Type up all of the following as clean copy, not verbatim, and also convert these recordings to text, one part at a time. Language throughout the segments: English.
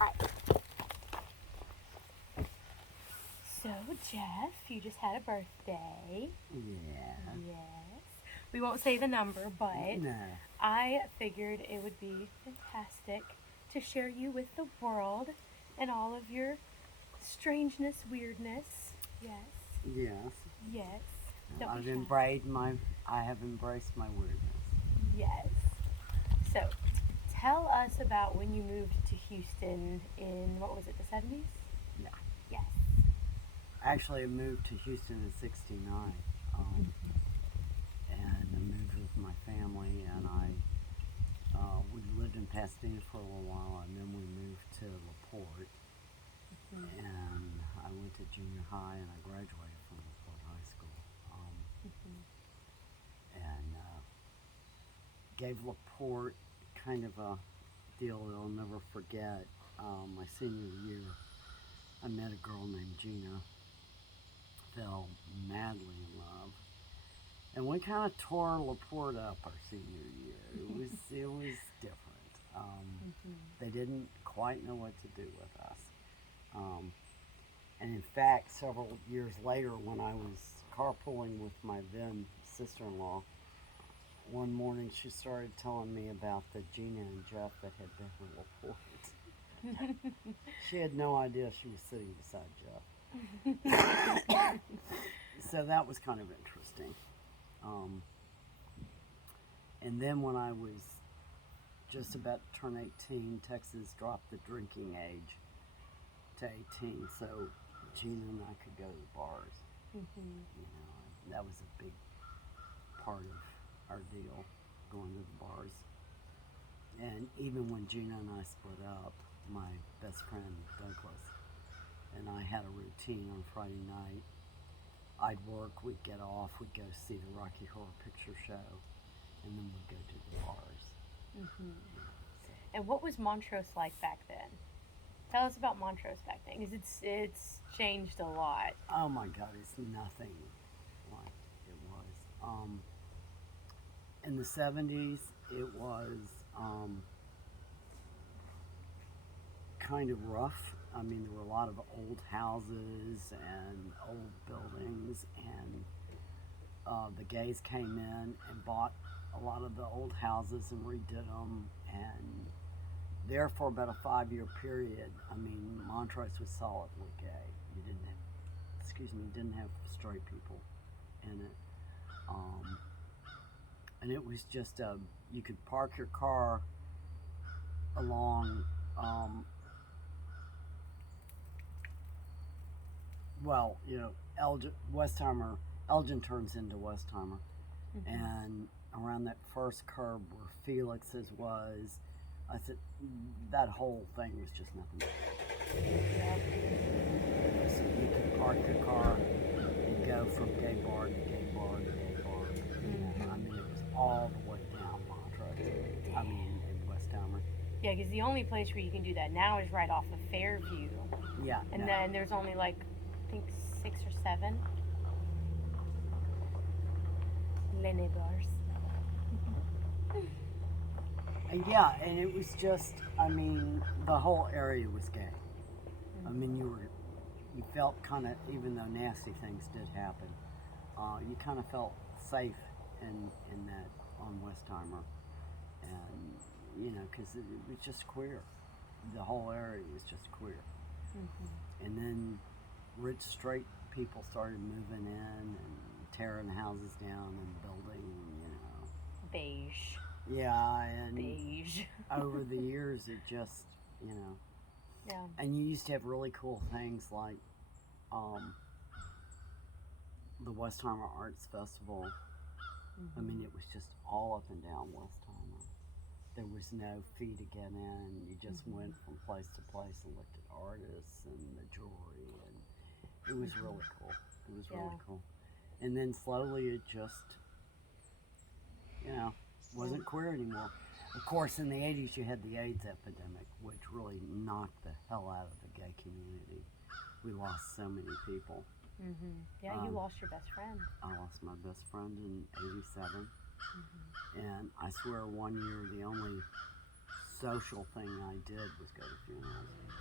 Alright. So, Geoff, you just had a birthday. Yeah. Yes. We won't say the number, but No. I figured it would be fantastic to share you with the world and all of your strangeness, weirdness. Yes. Yes. Yes. I have embraced my weirdness. Yes. So, tell us about when you moved to Houston in, what was it, the 70s? Yeah. Yes. Actually, I moved to Houston in '69, and I moved with my family, and we lived in Pasadena for a little while, and then we moved to LaPorte, and I went to junior high, and I graduated from LaPorte High School, and gave LaPorte kind of a deal that I'll never forget. My senior year, I met a girl named Gina, fell madly in love, and we kind of tore LaPorte up our senior year. It was different. They didn't quite know what to do with us, and in fact, several years later, when I was carpooling with my then sister-in-law, one morning she started telling me about the Gina and Geoff that had been in LaPorte. She had no idea she was sitting beside Geoff. So that was kind of interesting. And then when I was just about to turn 18, Texas dropped the drinking age to 18, so Gina and I could go to the bars. You know, that was a big part of our deal, going to the bars. And even when Gina and I split up, my best friend Douglas and I had a routine on Friday night. I'd work, we'd get off, we'd go see the Rocky Horror Picture Show, and then we'd go to the bars. And what was Montrose like back then? Tell us about Montrose back then, because it's changed a lot. Oh my God, it's nothing like it was. In the 70s, it was kind of rough. I mean, there were a lot of old houses and old buildings, and the gays came in and bought a lot of the old houses and redid them, and there for about a 5-year period, I mean, Montrose was solidly gay. You didn't have straight people in it. And it was just, you could park your car along, well, you know, Elgin turns into Westheimer. And around that first curb where Felix's was, I said, that whole thing was just nothing. So you could park your car and go from gay bar to gay bar to gay bar. I mean, it was all the way down Montrose. I mean, in Westheimer. Yeah, because the only place where you can do that now is right off of Fairview. Yeah. And then there's only like, I think 6 or 7 Lene bars. Yeah, and it was just, I mean, the whole area was gay. I mean, you felt kind of, even though nasty things did happen, you kind of felt safe in that on Westheimer. And, you know, because it was just queer. The whole area was just queer. And then rich straight people started moving in and tearing houses down and building, you know. Beige. Yeah, and beige. over the years it just, you know. Yeah. And you used to have really cool things like the Westheimer Arts Festival. I mean, it was just all up and down Westheimer. There was no fee to get in. You just went from place to place and looked at artists and the jewelry, and it was really cool. It was really cool. And then slowly it just, you know, wasn't queer anymore. Of course, in the 80s you had the AIDS epidemic, which really knocked the hell out of the gay community. We lost so many people. Yeah, you lost your best friend. I lost my best friend in '87. And I swear one year the only social thing I did was go to funerals.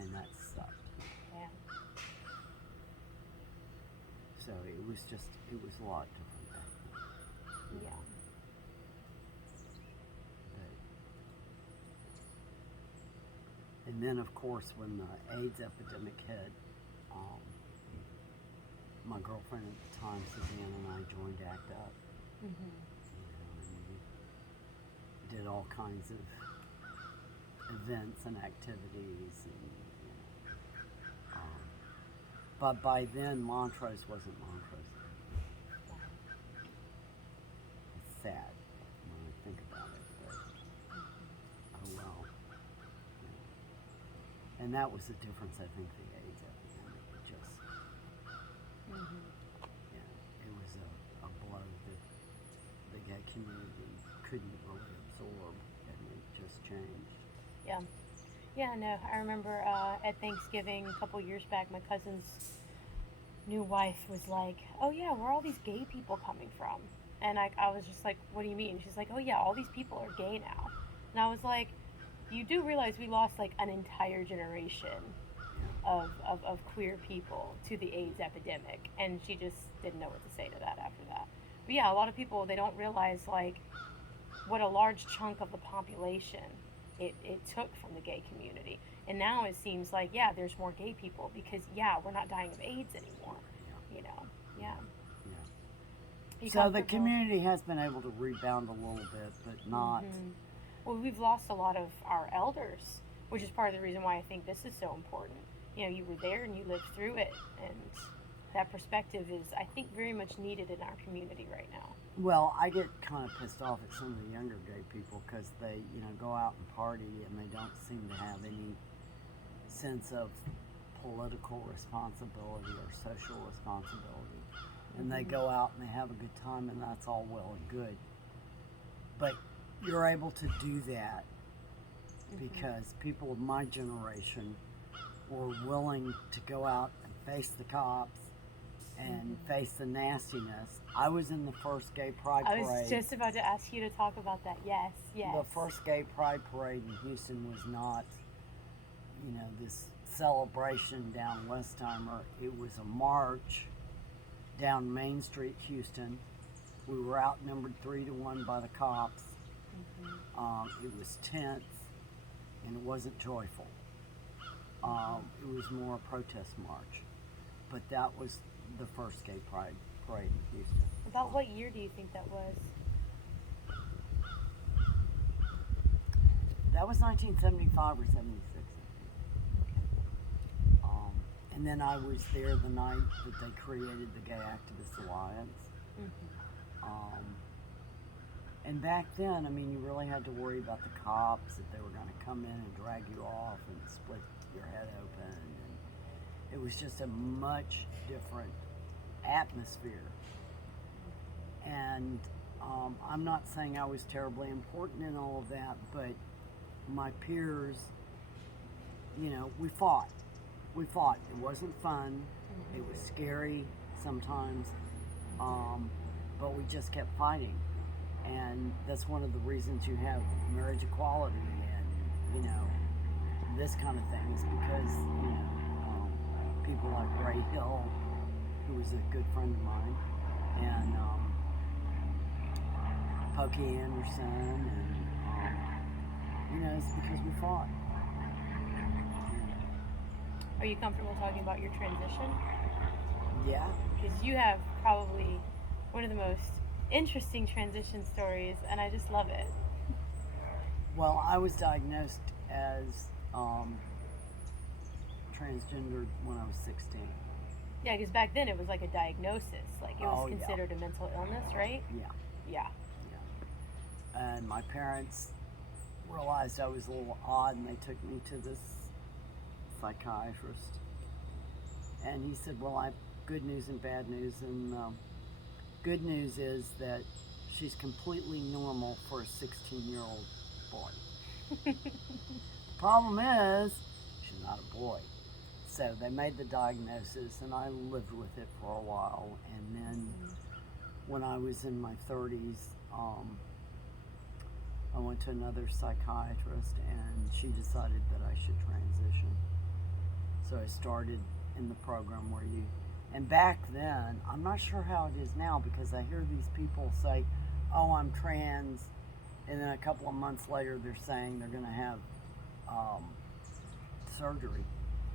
and that sucked. Yeah. So it was a lot different back then. Yeah. And then, of course, when the AIDS epidemic hit, my girlfriend at the time, Suzanne, and I joined ACT UP. Mm-hmm. And we did all kinds of events and activities. But by then, Montrose wasn't Montrose. It's sad when I think about it, but oh well. And that was the difference, I think, the AIDS epidemic. It just, it was a blow that the gay community couldn't really absorb, and it just changed. Yeah. Yeah, no, I remember at Thanksgiving a couple years back, my cousin's new wife was like, "Oh yeah, where are all these gay people coming from?" And I was just like, "What do you mean?" She's like, "Oh yeah, all these people are gay now." And I was like, "You do realize we lost like an entire generation of queer people to the AIDS epidemic?" And she just didn't know what to say to that after that. But yeah, a lot of people, they don't realize like what a large chunk of the population it took from the gay community. And now it seems like, yeah, there's more gay people because, yeah, we're not dying of AIDS anymore. You know, yeah. So the community has been able to rebound a little bit, but not. Well, we've lost a lot of our elders, which is part of the reason why I think this is so important. You know, you were there and you lived through it, and that perspective is, I think, very much needed in our community right now. Well, I get kind of pissed off at some of the younger gay people because they, go out and party and they don't seem to have any sense of political responsibility or social responsibility. And they go out and they have a good time, and that's all well and good. But you're able to do that because people of my generation were willing to go out and face the cops and face the nastiness. I was in the first gay pride parade. I was just about to ask you to talk about that. Yes. The first gay pride parade in Houston was not, this celebration down Westheimer. It was a march down Main Street, Houston. We were outnumbered 3-1 by the cops. It was tense, and it wasn't joyful. It was more a protest march. But that was the first gay pride parade in Houston. About what year do you think that was? That was 1975 or 76, I think. And then I was there the night that they created the Gay Activist Alliance. And back then, you really had to worry about the cops, that they were going to come in and drag you off and split your head open. And it was just a much different atmosphere. And I'm not saying I was terribly important in all of that, but my peers, we fought. We fought. It wasn't fun. It was scary sometimes, but we just kept fighting. And that's one of the reasons you have marriage equality and, this kind of thing is because, people like Ray Hill, who was a good friend of mine, and Pokey Anderson, and, it's because we fought. Are you comfortable talking about your transition? Yeah. Because you have probably one of the most interesting transition stories, and I just love it. Well, I was diagnosed as transgendered when I was 16. Yeah, because back then it was like a diagnosis. Like it was considered a mental illness, right? Yeah. And my parents realized I was a little odd, and they took me to this psychiatrist. And he said, well, I have good news and bad news. And good news is that she's completely normal for a 16-year-old boy. The problem is, she's not a boy. So they made the diagnosis, and I lived with it for a while. And then when I was in my 30s, I went to another psychiatrist, and she decided that I should transition. So I started in the program where you, and back then, I'm not sure how it is now because I hear these people say, oh, I'm trans, and then a couple of months later they're saying they're going to have surgery.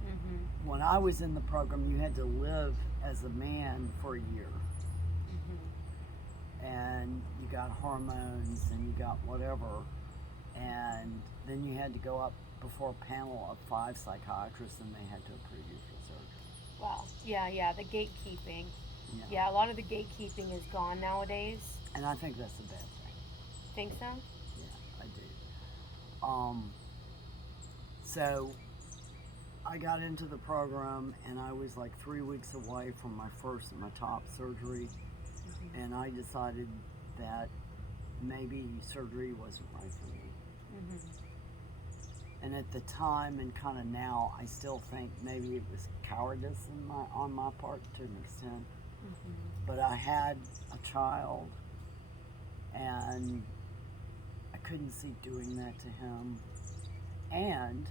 Mm-hmm. When I was in the program, you had to live as a man for a year. Mm-hmm. And you got hormones and you got whatever. And then you had to go up before a panel of 5 psychiatrists and they had to approve you for surgery. Wow. Yeah, the gatekeeping. Yeah. Yeah, a lot of the gatekeeping is gone nowadays. And I think that's a bad thing. Think so? Yeah, I do. So I got into the program and I was like 3 weeks away from my top surgery, Mm-hmm. and I decided that maybe surgery wasn't right for me. Mm-hmm. And at the time and kind of now, I still think maybe it was cowardice on my part to an extent. Mm-hmm. But I had a child, and I couldn't see doing that to him. And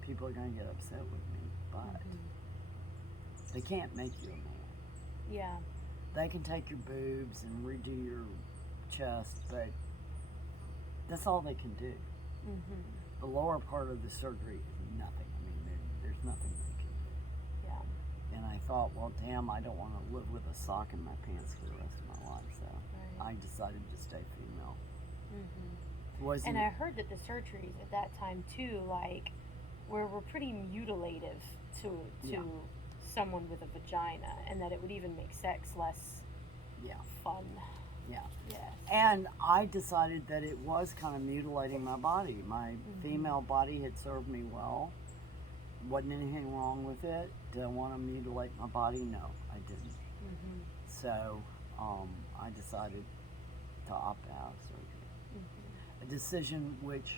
people are going to get upset with me, but Mm-hmm. they can't make you a man. Yeah. They can take your boobs and redo your chest, but that's all they can do. Mm-hmm. The lower part of the surgery is nothing. I mean, there's nothing they can do. Yeah. And I thought, well, damn, I don't want to live with a sock in my pants for the rest of my life, so Right. I decided to stay female. Mm-hmm. Wasn't And I heard that the surgeries at that time too, like, were pretty mutilative to Yeah. someone with a vagina, and that it would even make sex less Yeah. fun. Yeah. Yes. And I decided that it was kind of mutilating my body. My Mm-hmm. female body had served me well. Wasn't anything wrong with it. Did I want to mutilate my body? No, I didn't. Mm-hmm. So I decided to opt out of surgery. Mm-hmm. A decision which,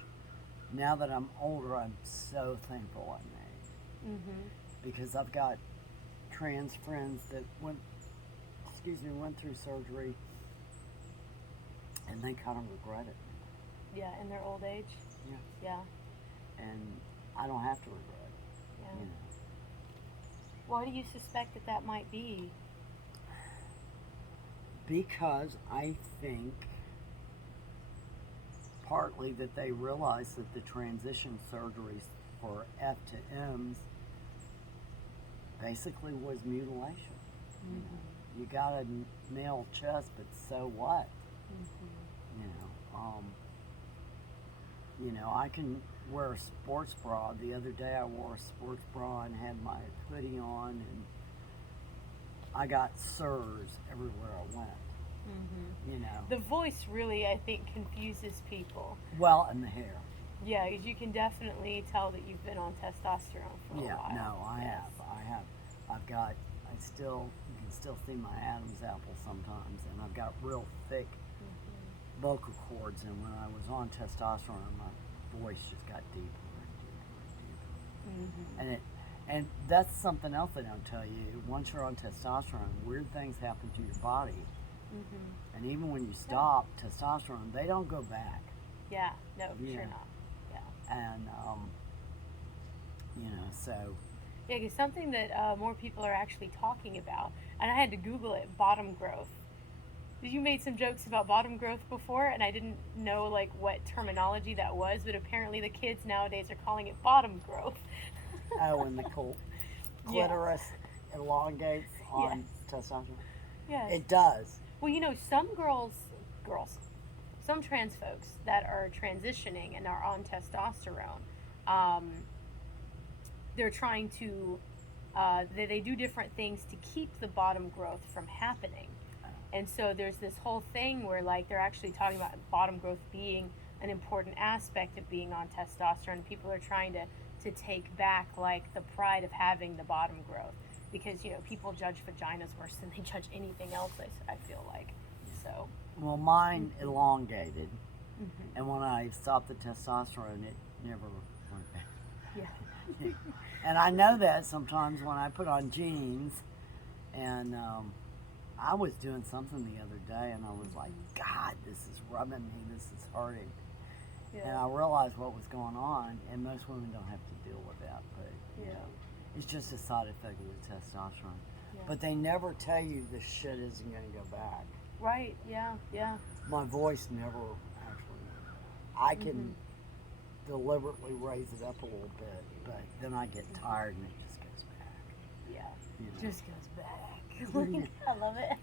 now that I'm older, I'm so thankful I made. Mm-hmm. Because I've got trans friends that went through surgery, and they kind of regret it. Yeah, in their old age. Yeah. Yeah. And I don't have to regret it. Yeah. You know. Why do you suspect that might be? Because I think partly that they realize that the transition surgeries for F to M's basically was mutilation. Mm-hmm. You got a male chest, but so what? Mm-hmm. You know, I can wear a sports bra. The other day I wore a sports bra and had my hoodie on, and I got SIRS everywhere I went. Mm-hmm. You know. The voice really, I think, confuses people. Well, and the hair. Yeah, because you can definitely tell that you've been on testosterone for a while. No, I Yes. have. You can still see my Adam's apple sometimes, and I've got real thick Mm-hmm. vocal cords, and when I was on testosterone, my voice just got deeper and deeper and deeper. Mm-hmm. And that's something else they don't tell you. Once you're on testosterone, weird things happen to your body. Mm-hmm. And even when you stop testosterone, they don't go back. Yeah, no, for Yeah. sure not. Yeah. And, so. Yeah, because something that more people are actually talking about, and I had to Google it, bottom growth. You made some jokes about bottom growth before, and I didn't know like what terminology that was, but apparently the kids nowadays are calling it bottom growth. Oh, and the clitoris elongates on Yes. testosterone. Yes. It does. Well, some some trans folks that are transitioning and are on testosterone, they're trying to, they do different things to keep the bottom growth from happening. And so there's this whole thing where like they're actually talking about bottom growth being an important aspect of being on testosterone. People are trying to take back like the pride of having the bottom growth, because people judge vaginas worse than they judge anything else. I feel like so. Well, mine elongated, Mm-hmm. and when I stopped the testosterone, it never went back. Yeah. And I know that sometimes when I put on jeans, and I was doing something the other day, and I was like, God, this is rubbing me, this is hurting. Yeah. And I realized what was going on, and most women don't have to deal with that, but Yeah. It's just a side effect of the testosterone. Yeah. But they never tell you the shit isn't going to go back. Right. Yeah. Yeah. My voice never actually went back. I can deliberately raise it up a little bit, but then I get tired and it just goes back. Yeah. You know? Just goes back. I love it.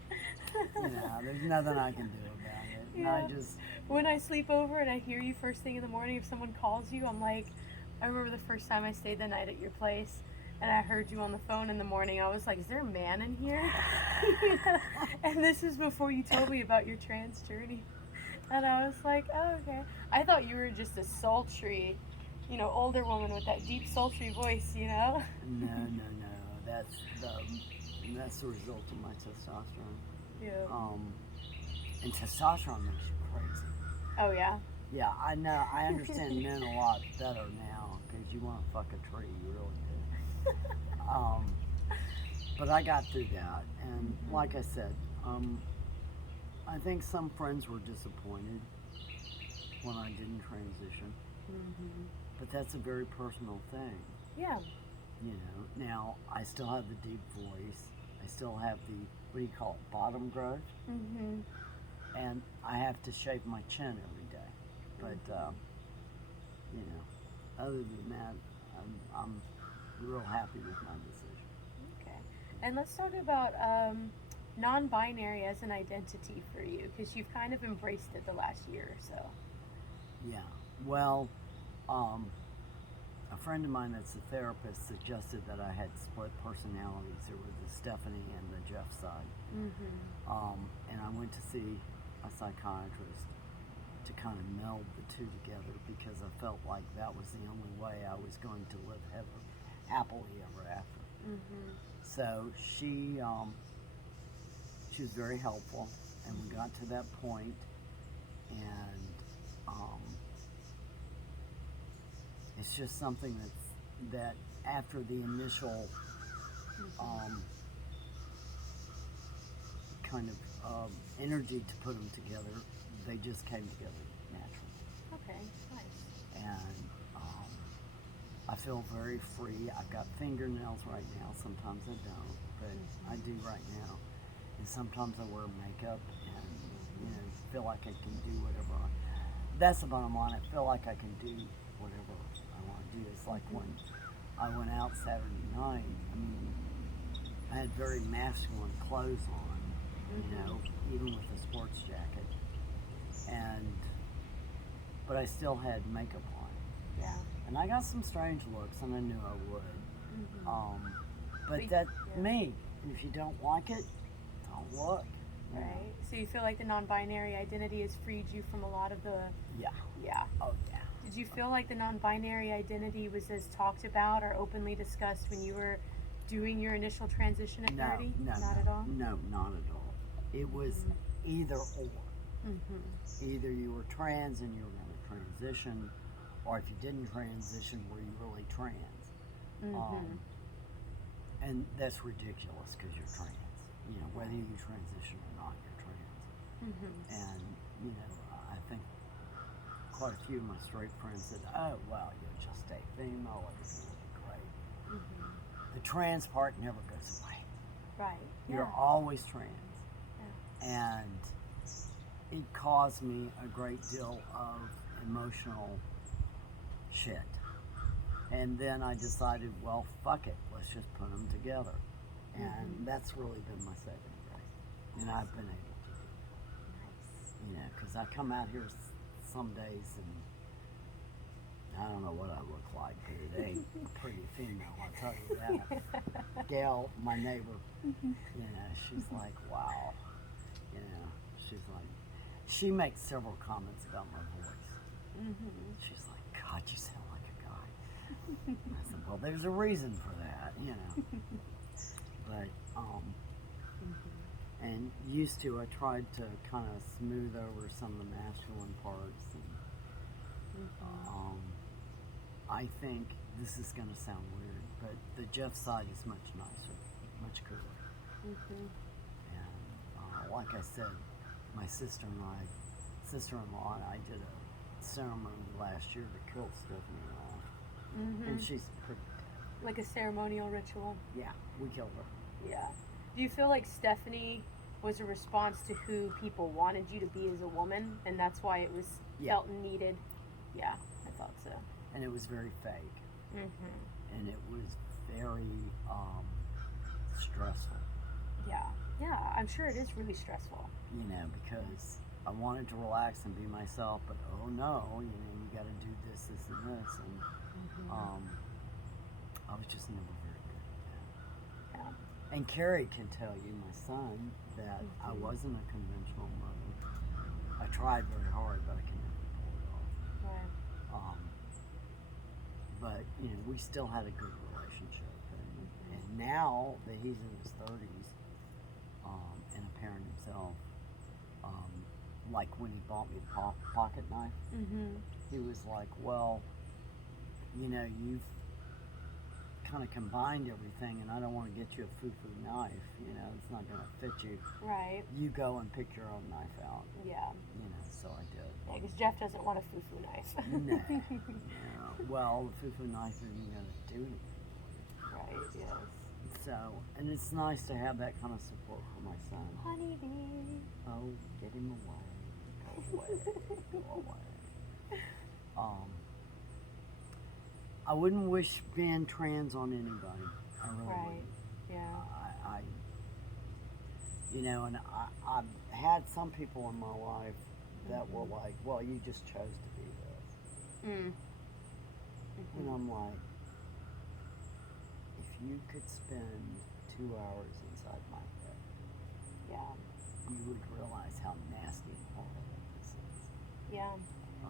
You know, there's nothing I can do about it. And Yeah. I just. When I sleep over and I hear you first thing in the morning, if someone calls you, I'm like, I remember the first time I stayed the night at your place and I heard you on the phone in the morning. I was like, is there a man in here? You know? And this is before you told me about your trans journey. And I was like, oh, okay. I thought you were just a sultry, older woman with that deep, sultry voice, No. That's the result of my testosterone. Yeah. And testosterone makes you crazy. Oh, yeah? Yeah, I know. I understand men a lot better now because you want to fuck a tree, you really do. But I got through that, and like I said, I think some friends were disappointed when I didn't transition. But that's a very personal thing. Yeah. You know, now I still have the deep voice. I still have the, what do you call it, bottom growth. And I have to shave my chin every day. But, you know, other than that, I'm real happy with my decision. Okay. And let's talk about non-binary as an identity for you, because you've kind of embraced it the last year or so. Yeah. Well, a friend of mine that's a therapist suggested that I had split personalities. There was the Stephanie and the Geoff side. And I went to see a psychiatrist to kind of meld the two together because I felt like that was the only way I was going to live happily ever after. So she was very helpful, and we got to that point, and it's just something that after the initial kind of energy to put them together, they just came together naturally. Okay, nice. And I feel very free. I've got fingernails right now. Sometimes I don't, but I do right now. And sometimes I wear makeup and, feel like I can do whatever. That's the bottom line. I feel like I can do whatever I want to do. It's like when I went out Saturday night, I had very masculine clothes on, even with a sports jacket. But I still had makeup on. Yeah. And I got some strange looks, and I knew I would. But that's me. If you don't like it, don't look. Right. So you feel like the non-binary identity has freed you from a lot of the... Yeah. Yeah. Oh, yeah. Did you feel like the non-binary identity was as talked about or openly discussed when you were doing your initial transition at 30? Not at all? No, not at all. It was either or. Either you were trans and you were going to transition, or if you didn't transition, were you really trans? And that's ridiculous because you're trans. Whether you transition or not, you're trans. And, I think quite a few of my straight friends said, oh, well, you'll just stay female, everything will be great. The trans part never goes away. Right. You're always trans. And it caused me a great deal of emotional shit. And then I decided, well, fuck it, let's just put them together. And that's really been my saving grace. And I've been able to do that. Because I come out here some days and I don't know what I look like, but it ain't a pretty female, I'll tell you that. Gail, my neighbor, she's like, wow. She's like, she makes several comments about my voice. She's like, God, you sound like a guy. I said, well, there's a reason for that, But, and used to, I tried to kind of smooth over some of the masculine parts. And, I think this is going to sound weird, but the Geoff side is much nicer, much cooler. And like I said, my sister-in-law and I did a ceremony last year to kill Stephanie off. And she's pretty dead. Like a ceremonial ritual. Yeah, we killed her. Yeah. Do you feel like Stephanie was a response to who people wanted you to be as a woman, and that's why it was Yeah. felt needed? Yeah, I thought so. And it was very fake. Mm-hmm. And it was very stressful. Yeah. Yeah, I'm sure it is really stressful. Because I wanted to relax and be myself, but oh no, you got to do this, this, and this. And Mm-hmm. I was just never very good at that. Yeah. And Carrie can tell you, my son, that I Mm-hmm. wasn't a conventional mother. I tried very hard, but I could never pull it off. Right. But we still had a good relationship, Mm-hmm. and now that he's in his 30s, and a parent himself, um, like when he bought me the pocket knife, Mm-hmm. he was like, "Well, you've kind of combined everything, and I don't want to get you a foo-foo knife. It's not going to fit you. Right. You go and pick your own knife out." Yeah. So I did. Yeah, because Geoff doesn't want a foo-foo knife. No, no. Well, the foo-foo knife isn't going to do anything for you. Right, yes. So, and it's nice to have that kind of support for my son. Honeybee. Oh, get him away. Go away. Go away. I wouldn't wish being trans on anybody. I really Right. wouldn't. Yeah. And I've had some people in my life that were like, "Well, you just chose to be this." Mm. And I'm like, if you could spend 2 hours inside my head, Yeah. you would realize how nasty and horrible this is. Yeah.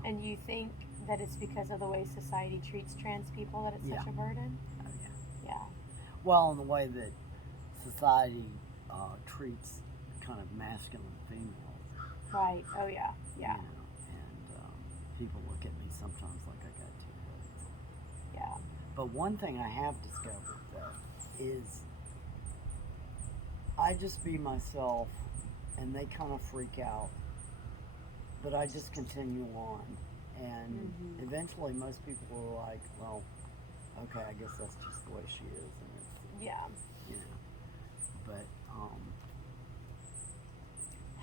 And you think that it's because of the way society treats trans people that it's Yeah. such a burden? Oh, yeah. Yeah. Well, in the way that society treats kind of masculine females. Right. Oh, yeah. Yeah. And people look at me sometimes like I got two heads. Yeah. But one thing I have discovered, though, is I just be myself, and they kind of freak out, but I just continue on. And eventually, most people are like, "Well, okay, I guess that's just the way she is," and it's, Yeah. But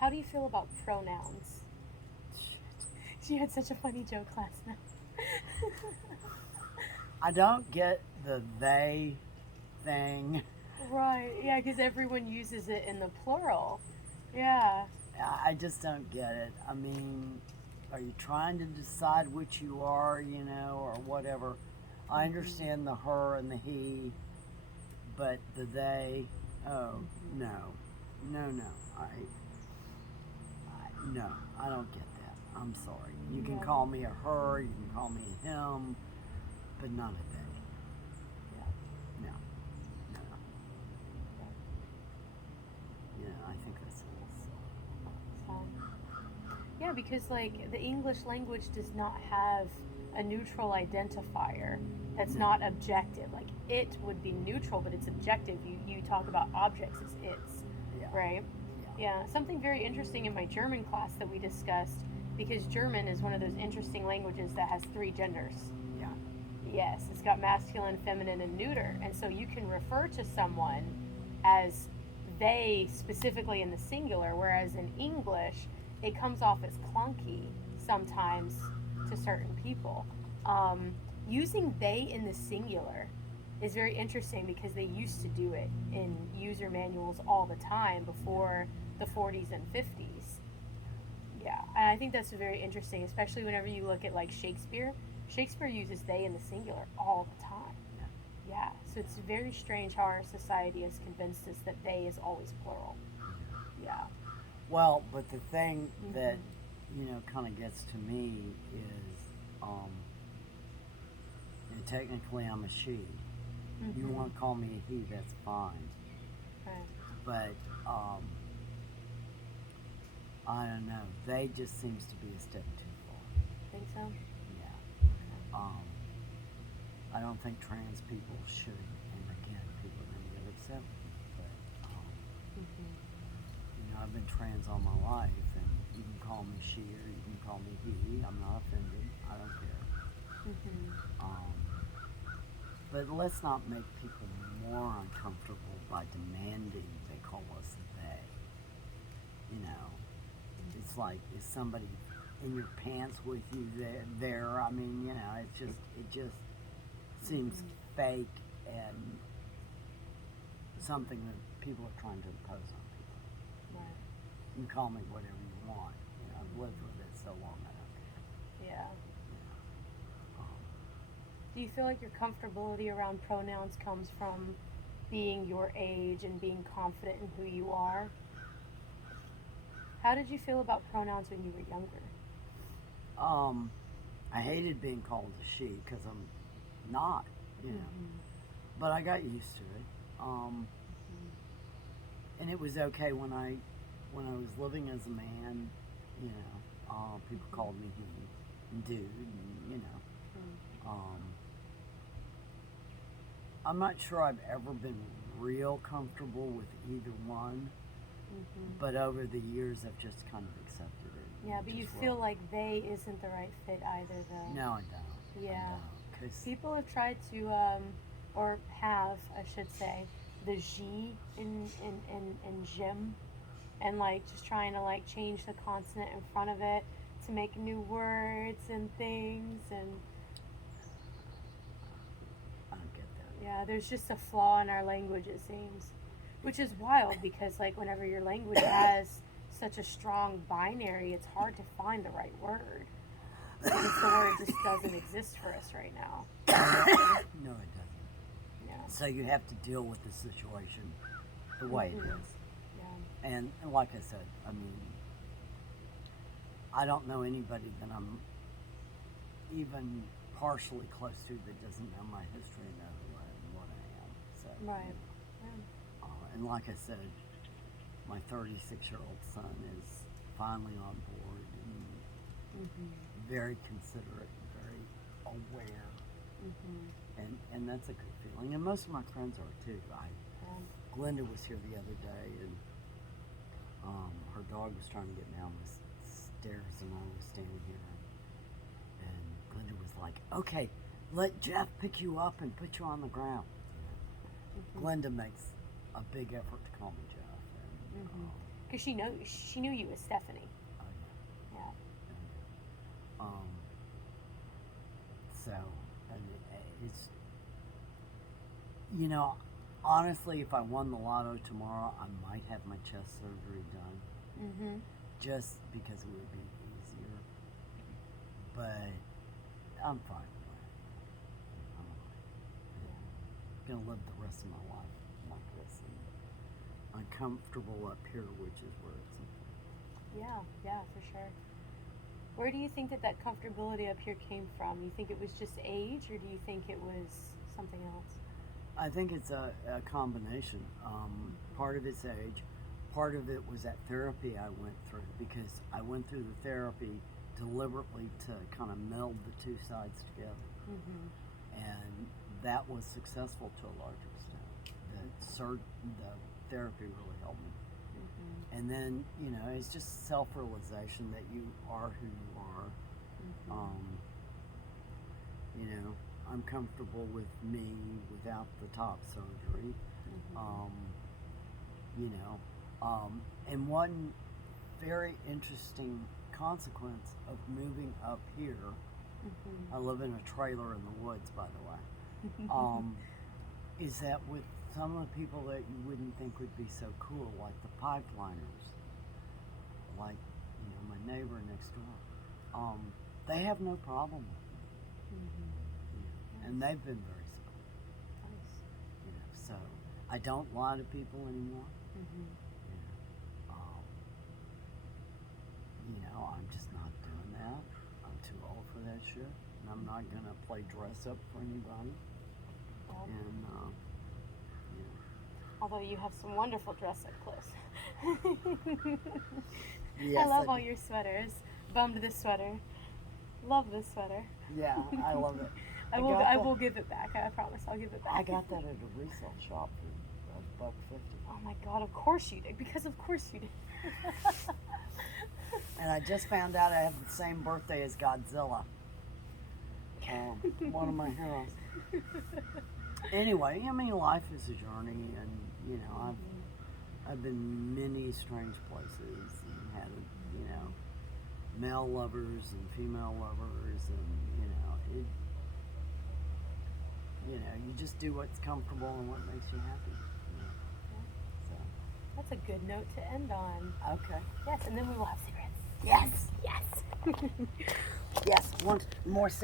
How do you feel about pronouns? shit. She had such a funny joke last night. I don't get the they thing. Right. Yeah, because everyone uses it in the plural. Yeah. I just don't get it. I mean, are you trying to decide which you are, or whatever? I understand the her and the he, but the they, oh, no. No, no. No, I don't get that. I'm sorry. You can call me a her, you can call me a him, but not a they. Yeah. No. I think that's a little silly. Yeah, because like the English language does not have a neutral identifier that's not objective. Like it would be neutral, but it's objective. You talk about objects as its, Yeah. right? Yeah. Something very interesting in my German class that we discussed, because German is one of those interesting languages that has 3 genders. Yeah. Yes, it's got masculine, feminine, and neuter, and so you can refer to someone as they specifically in the singular, whereas in English it comes off as clunky sometimes to certain people. Using they in the singular is very interesting because they used to do it in user manuals all the time before the 40s and 50s. Yeah, and I think that's very interesting, especially whenever you look at like Shakespeare. Shakespeare uses they in the singular all the time. Yeah, so it's very strange how our society has convinced us that they is always plural. Yeah. Well, but the thing that kind of gets to me is, technically I'm a she. You want to call me a he, that's fine. Right. But I don't know. They just seems to be a step too far. Think so? Yeah. I don't think trans people should, and again, people are going to get upset with me, but I've been trans all my life, and you can call me she or you can call me he. I'm not offended. I don't care. But let's not make people more uncomfortable by demanding they call us they. You know, it's like, is somebody in your pants with you there? I mean, you know, it just seems fake and something that people are trying to impose on people. Right. You can call me whatever you want. You know, I've lived with it so long I don't care. Yeah. You know. Do you feel like your comfortability around pronouns comes from being your age and being confident in who you are? How did you feel about pronouns when you were younger? I hated being called a she because I'm not, you know. But I got used to it. And it was okay when I was living as a man, you know. People called me he and dude, and, you know. I'm not sure I've ever been real comfortable with either one. But over the years, I've just kind of accepted it. Yeah, but you feel like they isn't the right fit either, though. No, I don't. Yeah. I don't, 'cause People have tried to, or have, I should say, the G in gym, and like just trying to like change the consonant in front of it to make new words and things, and I don't get that. yeah, there's just a flaw in our language, it seems, which is wild because like whenever your language has such a strong binary, it's hard to find the right word because the word just doesn't exist for us right now. No, it doesn't. Yeah. So you have to deal with the situation the way it is. Yeah. And like I said, I mean, I don't know anybody that I'm even partially close to that doesn't know my history and know who I am and what I am. So, Right. and like I said, my 36-year-old son is finally on board and very considerate and very aware. And that's a good feeling. And most of my friends are too. Glenda was here the other day, and her dog was trying to get down the stairs, and I was standing here, and Glenda was like, "Okay, let Geoff pick you up and put you on the ground." Glenda makes a big effort to call me Geoff, because she knew you as Stephanie. Oh Yeah. yeah. So, and it's, you know, honestly, if I won the lotto tomorrow, I might have my chest surgery done. Just because it would be easier. But I'm fine with it. I'm gonna live the rest of my life like this, and I'm comfortable up here, which is where it's important. Yeah, for sure. Where do you think that comfortability up here came from? You think it was just age, or do you think it was something else? I think it's a combination. Part of it's age. Part of it was that therapy I went through, because I went through the therapy deliberately to kind of meld the two sides together. And that was successful to a large extent. The therapy really helped me. And then, you know, it's just self-realization that you are who you are. You know, I'm comfortable with me without the top surgery. You know, and one very interesting consequence of moving up here, I live in a trailer in the woods, by the way, is that with some of the people that you wouldn't think would be so cool, like the pipeliners, like, you know, my neighbor next door, they have no problem with me. You know, and they've been very supportive. You know, so I don't lie to people anymore. You know, I'm just not doing that. I'm too old for that shit, and I'm not gonna play dress up for anybody. And you know. Although you have some wonderful dress-up clothes. Yes, I love all your sweaters. Bummed this sweater. Love this sweater. Yeah, I love it. I will give it back. I promise I'll give it back. I got that at a resale shop for $1.50. Oh my god, of course you did. Because of course you did. And I just found out I have the same birthday as Godzilla. One of my heroes. Anyway, I mean, life is a journey, and you know, I've been many strange places and had, you know, male lovers and female lovers, and you just do what's comfortable and what makes you happy. So That's a good note to end on. okay. Yes, and then we will have cigarettes. Yes. Yes. Yes. Want more cigarettes?